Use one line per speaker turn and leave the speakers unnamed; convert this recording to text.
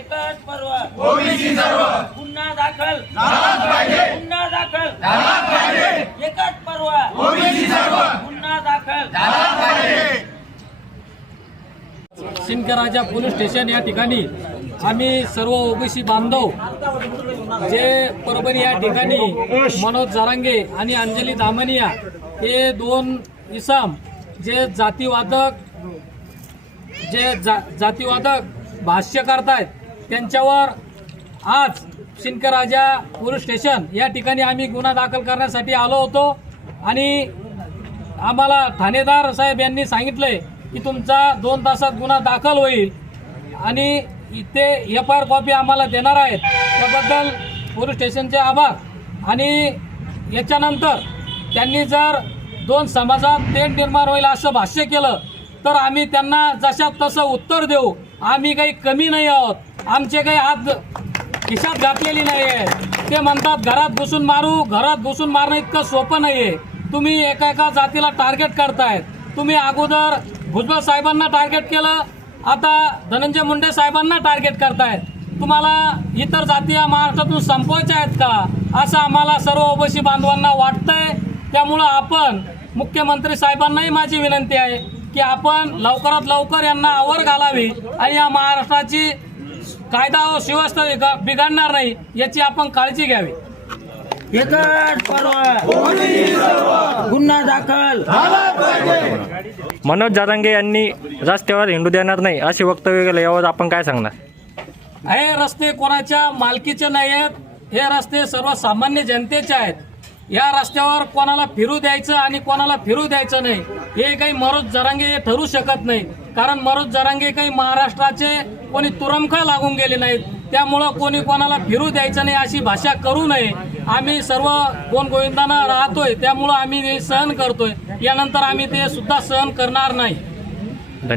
एकच पर्व. पुन्हा दाखल. पुन्हा दाखल. एकच पर्व. पुन्हा दाखल.
शिंदकराजा पोलीस स्टेशन या ठिकाणी आम्ही सर्व ओबीसी बांधव जे परभणी या ठिकाणी मनोज जरांगे आणि अंजली दामनिया हे दोन इसम जे जातीवादक जे जा जातीवादक भाष्य करतायत त्यांच्यावर आज शिंदकराजा पोलीस स्टेशन या ठिकाणी आम्ही गुन्हा दाखल करण्यासाठी आलो होतो. आणि आम्हाला ठाणेदार साहेब यांनी सांगितलंय की तुमचा दोन तासात गुन्हा दाखल होईल आणि ते एफ आय आर कॉपी आम्हाला देणार आहेत. त्याबद्दल पोलीस स्टेशनचे आभार. आणि याच्यानंतर त्यांनी जर दोन समाजात तेढ निर्माण होईल असं भाष्य केलं तर आम्ही त्यांना जशात तसं उत्तर देऊ. आम्ही काही कमी नाही आहोत. आमचे काही हात खिशात घातलेली नाही आहे ते म्हणतात घरात घुसून मारू घरात घुसून मारणं इतकं सोपं नाही आहे तुम्ही एका एका जातीला टार्गेट करतायत. तुम्ही अगोदर भुजबळ साहेबांना टार्गेट केलं आता धनंजय मुंडे साहेबांना टार्गेट करतायत. तुम्हाला इतर जाती या महाराष्ट्रातून संपवायच्या आहेत का? असं आम्हाला सर्व ओबीसी बांधवांना वाटतंय. त्यामुळं आपण मुख्यमंत्री साहेबांनाही माझी विनंती आहे. की आपण लवकरात लवकर यांना आवर घालावी आणि या महाराष्ट्राची कायदा व सुव्यवस्था बिघा- बिघडणार नाही याची आपण काळजी घ्यावी.
गुन्हा दाखल.
मनोज जारांगे यांनी रस्त्यावर हिंडू देणार नाही असे वक्तव्य केलं यावर आपण काय सांगणार?
हे रस्ते कोणाच्या मालकीचे नाही आहेत हे रस्ते सर्वसामान्य जनतेचे आहेत. या रस्त्यावर कोणाला फिरू द्यायचं आणि कोणाला फिरू द्यायचं नाही. हे काही मरोज जरांगे हे ठरू शकत नाही कारण मरोज जरांगे काही महाराष्ट्राचे कोणी तुरमखा लागून गेले नाहीत. त्यामुळं कोणी कोणाला फिरू द्यायचं नाही अशी भाषा करू नये. आम्ही सर्व कोण गोविंदानं राहतोय त्यामुळं आम्ही हे सहन करतोय. यानंतर आम्ही ते सुद्धा सहन करणार नाही.